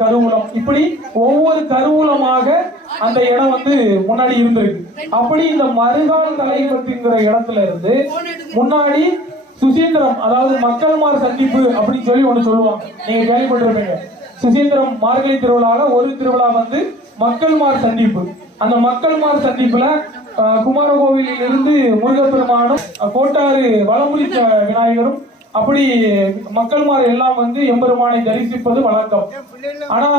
கருவூலம் இப்படி ஒவ்வொரு கருவூலமாக அந்த இடம் முன்னாடி இருந்திருக்கு. அப்படி இந்த மருகால் தலைப்பட்டுங்கிற இடத்துல இருந்து முன்னாடி சுசீந்திரம், அதாவது மக்கள்மார் சந்திப்பு அப்படின்னு சொல்லி ஒண்ணு சொல்லுவாங்க. நீங்க கேள்விப்பட்டிருப்பீங்க. சுசீந்திரம் மார்கழி திருவிழால ஒரு திருவிழா மக்கள்மார் சந்திப்பு. அந்த மக்கள்மார் சந்திப்புல குமாரகோவிலில் இருந்து முருகப்பெருமானும் கோட்டாறு வளமுடி விநாயகரும் அப்படி மக்கள்மார் எல்லாம் எம்பெருமானை தரிசிப்பது வழக்கம். ஆனா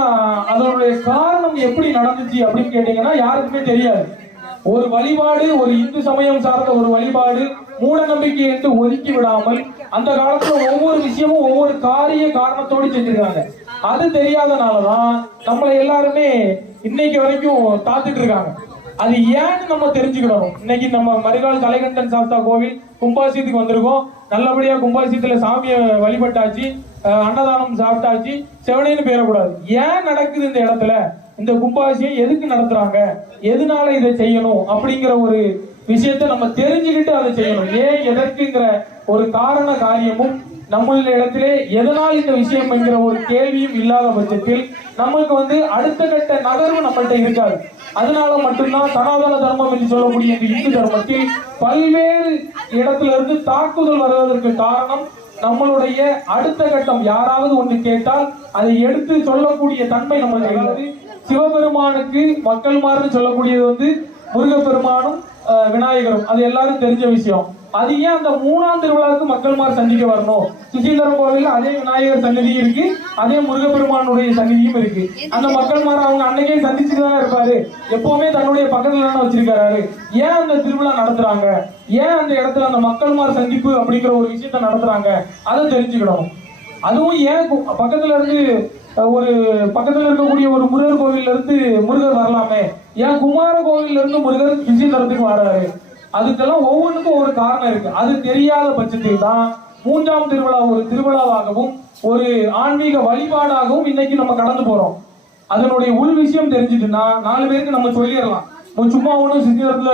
அதனுடைய காரணம் எப்படி நடந்துச்சு அப்படின்னு கேட்டீங்கன்னா யாருக்குமே தெரியாது. ஒரு வழிபாடு, ஒரு இந்து சமயம் சார்ந்த ஒரு வழிபாடு மூட நம்பிக்கை என்று ஒதுக்கி விடாமல் அந்த காலத்துல ஒவ்வொரு விஷயமும் ஒவ்வொரு காரணத்தோடு செஞ்சிருக்காங்க. அது தெரியாதனாலதான் நம்மளை எல்லாருமே இன்னைக்கு வரைக்கும் தாத்துட்டு இருக்காங்க. அது ஏன்னு நம்ம தெரிஞ்சுக்கணும். இன்னைக்கு நம்ம மருகால் கலைகண்டன் சாஸ்தா கோவில் கும்பாசியத்துக்கு வந்திருக்கோம். நல்லபடியா கும்பாசியத்துல சாமியை வழிபட்டாச்சு, அன்னதானம் சாப்பிட்டாச்சு, செவனேன்னு பேரக்கூடாது. ஏன் நடக்குது இந்த இடத்துல, இந்த கும்பாசியம் எதுக்கு நடத்துறாங்க, எதனால இதை செய்யணும் அப்படிங்கிற ஒரு விஷயத்தை நம்ம தெரிஞ்சுக்கிட்டு அதை செய்யணும். ஏன் எதற்குங்கிற ஒரு காரண காரியமும் நம்மளுடைய இடத்திலே எதனால் இந்த விஷயம் என்கிற ஒரு கேள்வியும் இல்லாத பட்சத்தில் நமக்கு அடுத்த கட்ட நகர்வு நம்மள்கிட்ட இருக்காது. அதனால மட்டும்தான் சனாதன தர்மம் என்று சொல்லக்கூடிய இந்த இந்து தர்மத்தில் பல்வேறு இடத்துல இருந்து தாக்குதல் வருவதற்கு காரணம் நம்மளுடைய அடுத்த கட்டம் யாராவது ஒன்று கேட்டால் அதை எடுத்து சொல்லக்கூடிய தன்மை நம்மளுக்கு. சிவபெருமானுக்கு மக்கள்மார்னு சொல்லக்கூடியது முருகப்பெருமானும் விநாயகரும், அது எல்லாரும் தெரிஞ்ச விஷயம். அது ஏன் அந்த மூணாம் திருவிழாவுக்கு மக்கள்மார் சந்திக்க வரணும்? சுசீந்திரம் கோவில் அதே விநாயகர் சந்நிதி இருக்கு, அதே முருகப்பெருமானுடைய சந்நிதியும் இருக்கு. அந்த மக்கள்மார் அவங்க அன்னைக்கே சந்திச்சுதான் இருப்பாரு, எப்பவுமே தன்னுடைய பக்கத்துல வச்சிருக்காரு. ஏன் அந்த திருவிழா நடத்துறாங்க, ஏன் அந்த இடத்துல அந்த மக்கள்மார் சந்திப்பு அப்படிங்கிற ஒரு விஷயத்த நடத்துறாங்க, அதை தெரிஞ்சுக்கணும். அதுவும் ஏன் பக்கத்துல இருக்கக்கூடிய ஒரு முருகர் கோவில்ல இருந்து முருகர் வரலாமே, ஏன் குமார கோவில்ல இருந்து முருகர் சுசீந்திரத்துக்கு வர்றாரு, அதுக்கெல்லாம் ஒவ்வொன்றுக்கும் ஒரு காரணம் இருக்கு. அது தெரியாத பட்சத்தில் தான் மூன்றாம் திருவிழா ஒரு திருவிழாவாகவும் ஒரு ஆன்மீக வழிபாடாகவும் இன்னைக்கு நம்ம கடந்து போறோம். அதனுடைய உள் விஷயம் தெரிஞ்சுட்டுன்னா 4 பேருக்கு நம்ம சொல்லிடலாம், சும்மா ஒன்றும் சுசீந்திரத்துல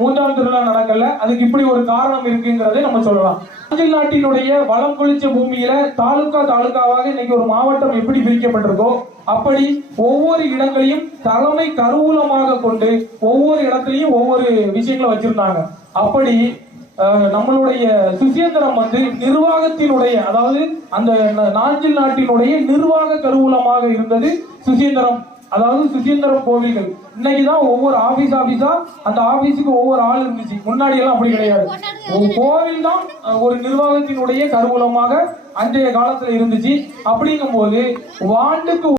மூன்றாம் திருவிழா நடக்கல, அதுக்கு இப்படி ஒரு காரணம் இருக்குங்கிறதை நம்ம சொல்லலாம். நாஞ்சில் நாட்டினுடைய வளம் கொளிச்ச பூமியில தாலுகாவாக இன்னைக்கு ஒரு மாவட்டம் எப்படி பிரிக்கப்பட்டிருக்கோ அப்படி ஒவ்வொரு இடங்களையும் தலைமை கருவூலமாக கொண்டு ஒவ்வொரு இடத்துலையும் ஒவ்வொரு விஷயங்களை வச்சிருந்தாங்க. அப்படி நம்மளுடைய சுசீந்திரம் நிர்வாகத்தினுடைய, அதாவது அந்த நாஞ்சில் நாட்டினுடைய நிர்வாக கருவூலமாக இருந்தது சுசீந்திரம். அதாவது சுசீந்திரம் கோவில்கள் இன்னைக்குதான் ஒவ்வொரு ஆபீஸா அந்த ஆபீஸுக்கு ஒவ்வொரு ஆள் இருந்துச்சு. முன்னாடி எல்லாம் அப்படி கிடையாது. கோவில் தான் ஒரு நிர்வாகத்தினுடைய கருவூலமாக அன்றைய காலத்துல இருந்துச்சு. அப்படிங்கும் போது ஆண்டுக்கு